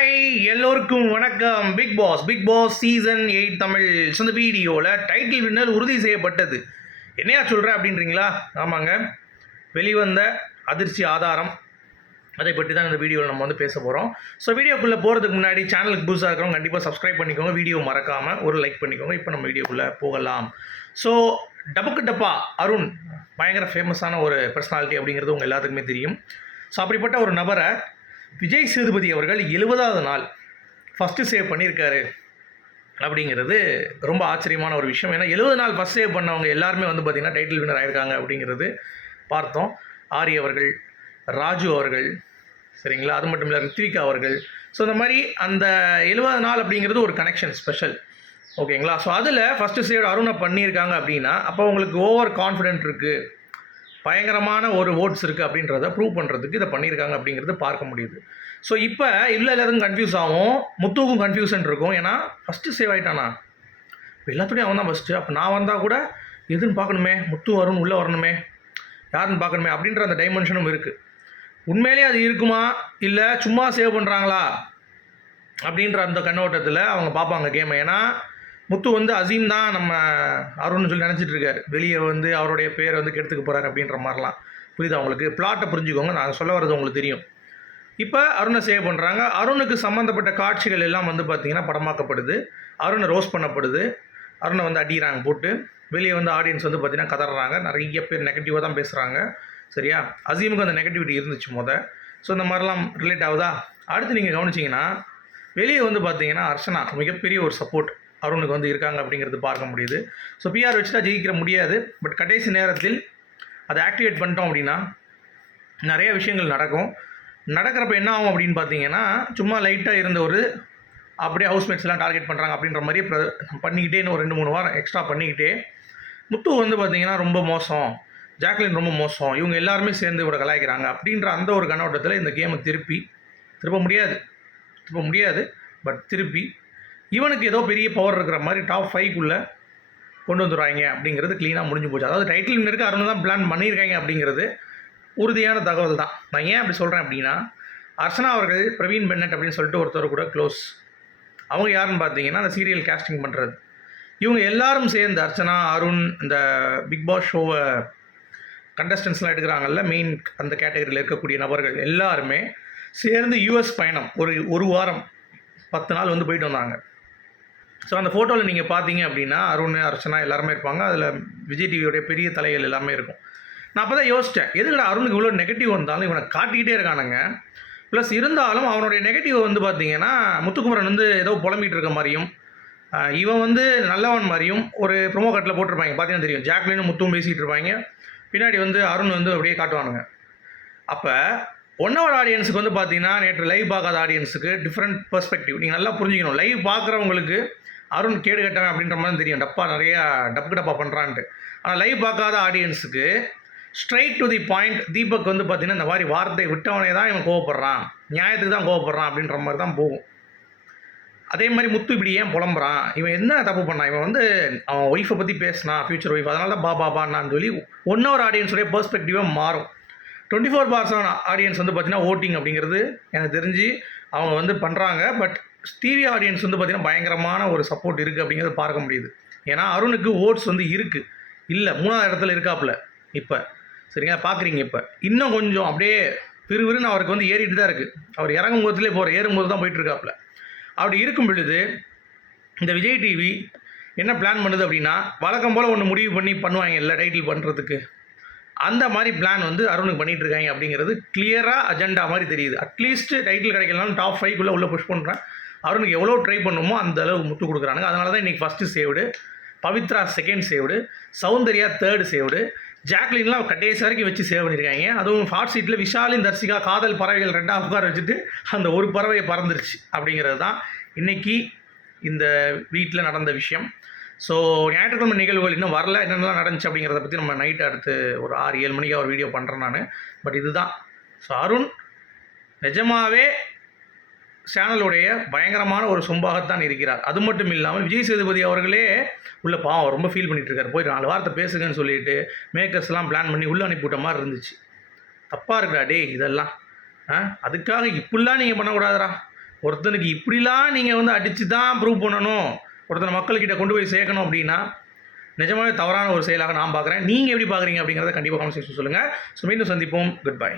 Hi எல்லோருக்கும் வணக்கம். Bigg Boss Bigg Boss season eight Tamil சொந்த இந்த வீடியோவில் டைட்டில் வின்னர் உறுதி செய்யப்பட்டது. என்னையா சொல்கிற அப்படின்றீங்களா? ஆமாங்க. வெளிவந்த அதிர்ச்சி ஆதாரம். அதை பற்றி தான் இந்த வீடியோவில் நம்ம வந்து பேச போகிறோம் ஸோ வீடியோக்குள்ளே போகிறதுக்கு முன்னாடி சேனலுக்கு புதுசாக இருக்கிறவங்க கண்டிப்பாக சப்ஸ்கிரைப் பண்ணிக்கோங்க. வீடியோ மறக்காமல் ஒரு லைக் பண்ணிக்கோங்க. இப்போ நம்ம வீடியோக்குள்ளே போகலாம். ஸோ டபுக்கு டப்பா அருண் பயங்கர ஃபேமஸான ஒரு பர்சனாலிட்டி அப்படிங்கிறது உங்கள் எல்லாத்துக்குமே தெரியும். ஸோ அப்படிப்பட்ட ஒரு நபரை விஜய் சேதுபதி அவர்கள் எழுபதாவது நாள் ஃபஸ்ட்டு சேவ் பண்ணியிருக்காரு அப்படிங்கிறது ரொம்ப ஆச்சரியமான ஒரு விஷயம். ஏன்னா எழுபது நாள் ஃபஸ்ட் சேவ் பண்ணவங்க எல்லாருமே வந்து பார்த்திங்கன்னா டைட்டில் வின்னர் ஆயிருக்காங்க அப்படிங்கிறது பார்த்தோம். ஆரி அவர்கள் ராஜு அவர்கள் சரிங்களா? அது மட்டும் இல்லை ரித்விகா அவர்கள். ஸோ இந்த மாதிரி அந்த எழுபது நாள் அப்படிங்கிறது ஒரு கனெக்ஷன் ஸ்பெஷல் ஓகேங்களா ஸோ அதில் ஃபஸ்ட்டு சேவ் அருணை பண்ணியிருக்காங்க அப்படின்னா அப்போ உங்களுக்கு ஓவர் கான்ஃபிடென்ட் இருக்குது பயங்கரமான ஒரு ஓட்ஸ் இருக்குது அப்படின்றத ப்ரூவ் பண்ணுறதுக்கு இதை பண்ணியிருக்காங்க அப்படிங்கிறது பார்க்க முடியுது. ஸோ இப்போ இல்லை எல்லாரும் கன்ஃபியூஸ் ஆகும். முத்துவுக்கும் கன்ஃபியூஷன் இருக்கும். ஏன்னா ஃபஸ்ட்டு சேவ் ஆகிட்டானா இப்போ எல்லாத்துலேயும் அவன் தான் ஃபஸ்ட்டு அப்போ நான் வந்தால் கூட எதுன்னு பார்க்கணுமே? முத்து வரும் உள்ளே வரணுமே? யாருன்னு பார்க்கணுமே? அப்படின்ற அந்த டைமென்ஷனும் இருக்குது உண்மையிலேயே அது இருக்குமா? இல்லை சும்மா சேவ் பண்ணுறாங்களா அப்படின்ற அந்த கண்ணோட்டத்தில் அவங்க பார்ப்பாங்க கேமை ஏன்னா முத்து வந்து அசீம் தான் நம்ம அருண்னு சொல்லி நினச்சிட்டு இருக்காரு. வெளியே வந்து அவருடைய பேரை வந்து கெடுத்துக்க போகிறார் அப்படின்ற மாதிரிலாம் புரியுதா அவங்களுக்கு பிளாட்டை புரிஞ்சுக்கோங்க. நான் சொல்ல வர்றது உங்களுக்கு தெரியும். இப்போ அருணை சேவ் பண்ணுறாங்க அருணுக்கு சம்மந்தப்பட்ட காட்சிகள் எல்லாம் வந்து பார்த்திங்கன்னா படமாக்கப்படுது. அருணை ரோஸ் பண்ணப்படுது. அருணை வந்து அடிக்கிறாங்க போட்டு. வெளியே வந்து ஆடியன்ஸ் வந்து பார்த்திங்கன்னா கதறாங்க. நிறைய பேர் நெகட்டிவாக தான் பேசுகிறாங்க சரியா? அசீமுக்கு அந்த நெகட்டிவிட்டி இருந்துச்சு முத. ஸோ இந்த மாதிரிலாம் ரிலேட் ஆகுதா? அடுத்து நீங்கள் கவனிச்சிங்கன்னா வெளியே வந்து பார்த்தீங்கன்னா அர்ச்சனா மிகப்பெரிய ஒரு சப்போர்ட் அருணுக்கு வந்து இருக்காங்க அப்படிங்கிறது பார்க்க முடியுது. ஸோ பிஆர் வச்சுட்டா ஜெயிக்கிற முடியாது. பட் கடைசி நேரத்தில் அதை ஆக்டிவேட் பண்ணிட்டோம் அப்படின்னா நிறைய விஷயங்கள் நடக்கும். நடக்கிறப்ப என்ன ஆகும் அப்படின்னு பார்த்தீங்கன்னா சும்மா லைட்டாக இருந்த ஒரு அப்படியே ஹவுஸ்மேட்ஸ்லாம் டார்கெட் பண்ணுறாங்க அப்படின்ற மாதிரி பண்ணிக்கிட்டே இன்னும் ஒரு ரெண்டு மூணு வாரம் எக்ஸ்ட்ரா பண்ணிக்கிட்டே முத்து வந்து பார்த்திங்கன்னா ரொம்ப மோசம். ஜாக்லின் ரொம்ப மோசம். இவங்க எல்லாருமே சேர்ந்து இவரை கலாய்க்கிறாங்க அப்படின்ற அந்த ஒரு கண்ணோட்டத்தில் இந்த கேமை திருப்பி திருப்ப முடியாது. திருப்ப முடியாது. பட் திருப்பி இவனுக்கு ஏதோ பெரிய பவர் இருக்கிற மாதிரி டாப் ஃபைவ்க்குள்ளே கொண்டு வந்துடுவாங்க அப்படிங்கிறது க்ளீனாக முடிஞ்சு போச்சு. அதாவது டைட்டில் வின்னருக்கு அருண் தான் பிளான் பண்ணியிருக்காங்க அப்படிங்கிறது உறுதியான தகவல் தான். நான் ஏன் அப்படி சொல்கிறேன் அப்படின்னா அர்ச்சனா அவர்கள் பிரவீன் பென்னட் அப்படின்னு சொல்லிட்டு ஒருத்தர் கூட க்ளோஸ் அவங்க யாருன்னு பார்த்தீங்கன்னா அந்த சீரியல் கேஸ்டிங் பண்ணுறது இவங்க எல்லாரும் சேர்ந்து அர்ச்சனா அருண் இந்த பிக் பாஸ் ஷோவை கண்டஸ்டன்ஸ்லாம் எடுக்கிறாங்கல்ல மெயின் அந்த கேட்டகரியில் இருக்கக்கூடிய நபர்கள் எல்லாருமே சேர்ந்து யூஎஸ் பயணம் ஒரு ஒரு வாரம் பத்து நாள் வந்து போயிட்டு வந்தாங்க. ஸோ அந்த ஃபோட்டோவில் நீங்கள் பார்த்தீங்க அப்படின்னா அருண் அர்ச்சனா எல்லாருமே இருப்பாங்க. அதில் விஜய் டிவியோடைய பெரிய தலைகள் எல்லாமே இருக்கும். நான் அப்போ தான் யோசித்தேன் எதுக்குடா அருணுக்கு இவ்வளோ நெகட்டிவ் வந்தாலும் இவனை காட்டிக்கிட்டே இருக்கானுங்க. ப்ளஸ் இருந்தாலும் அவனுடைய நெகட்டிவ் வந்து பார்த்தீங்கன்னா முத்துக்குமரன் வந்து ஏதோ புலம்பிகிட்டு இருக்க மாதிரியும் இவன் வந்து நல்லவன் மாதிரியும் ஒரு ப்ரொமோ கட்டில் போட்டிருப்பாங்க. பார்த்தீங்கன்னா தெரியும். ஜாக்லினும் முத்தும் பேசிகிட்டு இருப்பாங்க. பின்னாடி வந்து அருண் வந்து அப்படியே காட்டுவானுங்க. அப்போ ஒன் ஹவர் ஆடியன்ஸுக்கு வந்து பார்த்தீங்கன்னா நேற்று லைவ் பார்க்காத ஆடியன்ஸுக்கு டிஃப்ரெண்ட் பெர்ஸ்பெக்டிவ் நீங்கள் நல்லா புரிஞ்சுக்கணும். லைவ் பார்க்குறவங்களுக்கு அருண் கேடு கட்டவன் அப்படின்ற மாதிரி தெரியும். டப்பா நிறையா டப்பு டப்பா பண்ணுறான்ட்டு ஆனால் லைவ் பார்க்காத ஆடியன்ஸுக்கு straight to the point Deepak வந்து பார்த்திங்கன்னா இந்த மாதிரி வார்த்தை விட்டவனே தான் இவன் கோவப்படுறான். நியாயத்துக்கு தான் கோவப்படுறான் அப்படின்ற மாதிரி தான் போகும். அதே மாதிரி முத்து இப்படி ஏன் புலம்புறான்? இவன் என்ன தப்பு பண்ணான்? இவன் வந்து அவன் ஒய்ஃபை பற்றி பேசினான் ஃப்யூச்சர் ஒய்ஃப் அதனால தான் பா பாபான்னு சொல்லி ஒன் ஹவர் ஆடியன்ஸுடைய பெர்ஸ்பெக்டிவே மாறும். டுவெண்ட்டி ஃபோர் பார்சன் ஆடியன்ஸ் வந்து பார்த்தீங்கன்னா ஓட்டிங் அப்படிங்கிறது எனக்கு தெரிஞ்சு அவங்க வந்து பண்ணுறாங்க பட் டிவி ஆடியன்ஸ் வந்து பார்த்திங்கன்னா பயங்கரமான ஒரு சப்போர்ட் இருக்குது அப்படிங்கிறத பார்க்க முடியுது. ஏன்னா அருணுக்கு ஓட்ஸ் வந்து இருக்குது இல்லை மூணாவது இடத்துல இருக்காப்புல இப்போ. சரிங்களா? பார்க்குறீங்க இப்போ. இன்னும் கொஞ்சம் அப்படியே விறுவிறுன்னு அவருக்கு வந்து ஏறிட்டு தான் இருக்குது அவர் இறங்கும் போதுலேயே போகிற ஏறும்போது தான் போயிட்டு இருக்காப்புல. அப்படி இருக்கும் பொழுது இந்த விஜய் டிவி என்ன பிளான் பண்ணுது அப்படின்னா வழக்கம் போல் ஒன்று முடிவு பண்ணி பண்ணுவாங்க இல்லை டைட்டில் பண்ணுறதுக்கு அந்த மாதிரி பிளான் வந்து அருணுக்கு பண்ணிகிட்டு இருக்காங்க அப்படிங்கிறது கிளியராக அஜெண்டா மாதிரி தெரியுது. அட்லீஸ்ட் டைட்டில் கிடைக்கலனாலும் டாப் ஃபைவ்க்குள்ளே உள்ளே புஷ் பண்ணுறேன் அருணுக்கு எவ்வளோ ட்ரை பண்ணுமோ அந்த அளவு முட்டு கொடுக்குறானுங்க. அதனால தான் இன்றைக்கி first saved Pavithra second saved Soundarya third saved ஜாக்லின்லாம் கடைசி வரைக்கும் வச்சு சேவ் பண்ணியிருக்காங்க அதுவும் ஃபார்ட் சீட்டில் விஷாலின் தர்சிகா காதல் பறவைகள் ரெண்டாம் உட்கார வச்சுட்டு அந்த ஒரு பறவையை பறந்துருச்சு அப்படிங்கிறது தான் இன்றைக்கி இந்த வீட்டில் நடந்த விஷயம். ஸோ ஞாயிற்றுக்கிழமை நிகழ்வுகள் இன்னும் வரல. என்னென்னலாம் நடந்துச்சு அப்படிங்கிறத பற்றி நம்ம நைட்டு அடுத்து ஒரு ஆறு ஏழு மணிக்கு ஒரு வீடியோ பண்ணுறேன் நான். பட் இதுதான். ஸோ அருண் நிஜமாகவே சேனலுடைய பயங்கரமான ஒரு சொம்பாகத்தான் இருக்கிறார். அது மட்டும் இல்லாமல் விஜய் சேதுபதி அவர்களே உள்ள பாவம் ரொம்ப ஃபீல் பண்ணிகிட்டு இருக்காரு போய் நாலு வார்த்தை பேசுங்கன்னு சொல்லிட்டு மேக்கர்ஸ்லாம் பிளான் பண்ணி உள்ளே அனுப்பிவிட்ட மாதிரி இருந்துச்சு. தப்பாக இருக்குடா டேய் இதெல்லாம். ஆ? அதுக்காக இப்படிலாம் நீங்கள் பண்ணக்கூடாதுடா. ஒருத்தனுக்கு இப்படிலாம் நீங்கள் வந்து அடித்து தான் ப்ரூவ் பண்ணணும். ஒருத்தனை மக்கள்கிட்ட கொண்டு போய் சேர்க்கணும் அப்படின்னா நிஜமாவே தவறான ஒரு செயலாக நான் பார்க்குறேன். நீங்கள் எப்படி பார்க்குறீங்க அப்படிங்கிறத கண்டிப்பாக கான்வர்சேஷன் சொல்லுங்கள் ஸோ மீண்டும் சந்திப்போம். Good bye